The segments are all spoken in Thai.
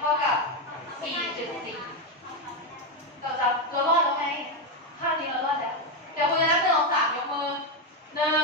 เท่ากับ 4.4 เราจะเรารอดแล้วไหมข้างนี้เรารอดแล้ว เดี๋ยวคุณจะนับหนึ่งสองสามยกมือหนึ่ง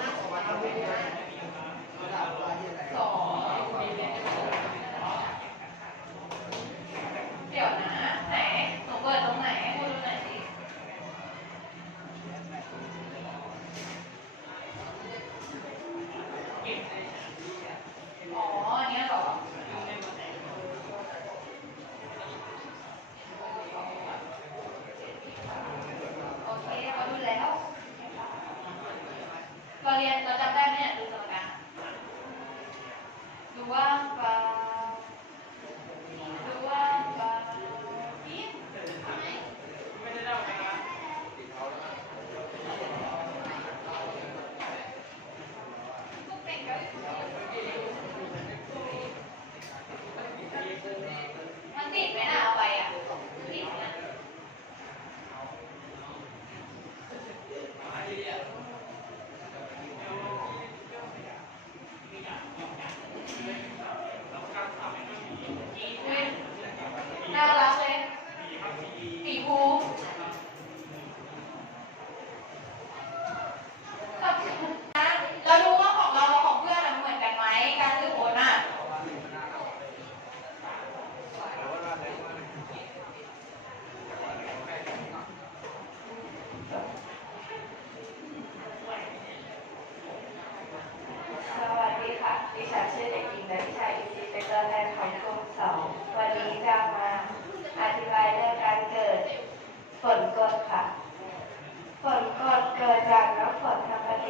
มากสองร้อยเก้าสิบห้า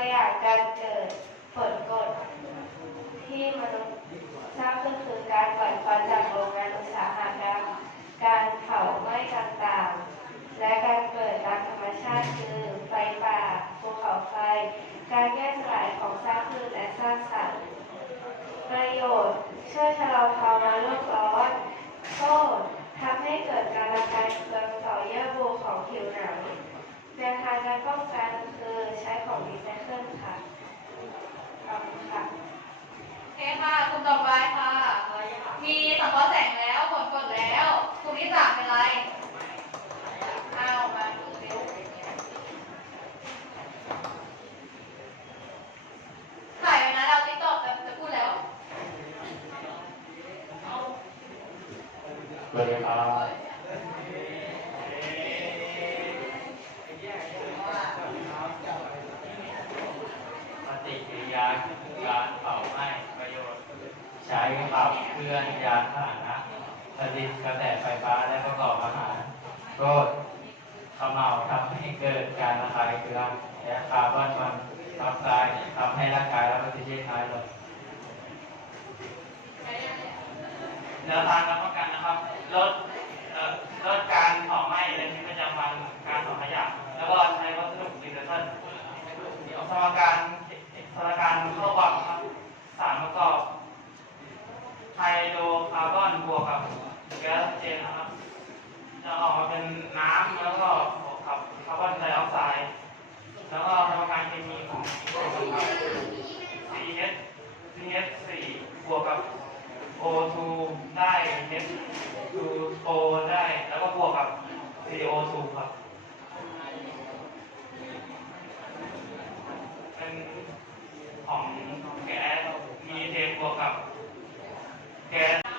ตัวอย่างการเกิดผลกฎที่มนุษย์สร้างก็คือการปล่อยควันจากโรงงานอุตสาหกรรม การเผาไหม้ต่างๆ และการเกิดตามธรรมชาติคือ อนยานพาหนะผลิตกระแสไฟฟ้าและประกอบอาหารโรดขมเหลาทำให้เกิดการระคายเคืองและคาร์บอนมันขับไซด์ทำให้ร่างกายรับออกซิเจนน้อยลงแนวทางรารป้องกันนะครับลดลดการเผาไหม้ในชีวิตประจำวันการเผาขยะแล้วก็ใช้วัสดุรีไซเคิลสถานการณ์สถารการณ์ทั่วไครับ พวกกับแก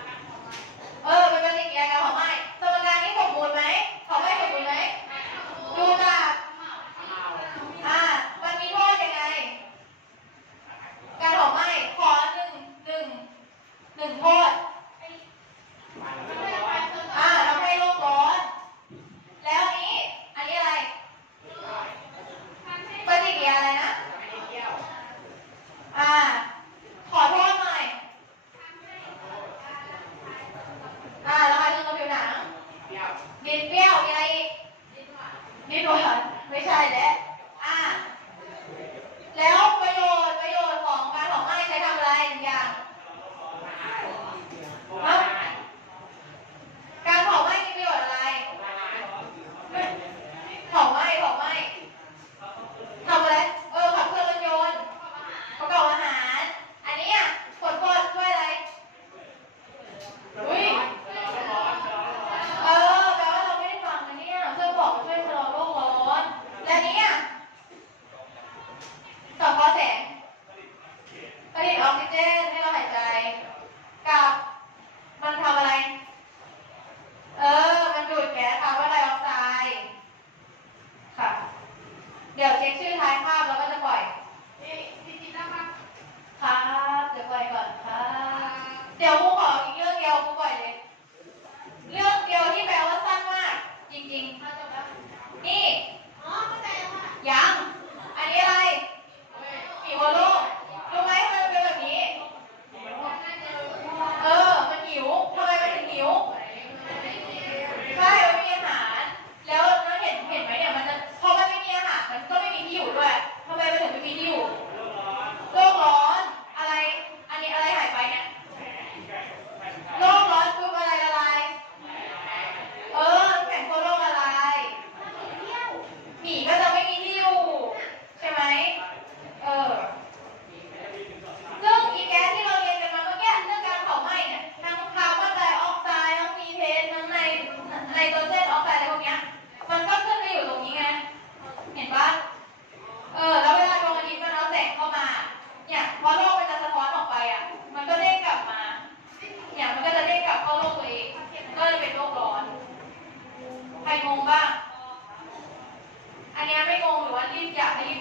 ใ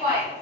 ค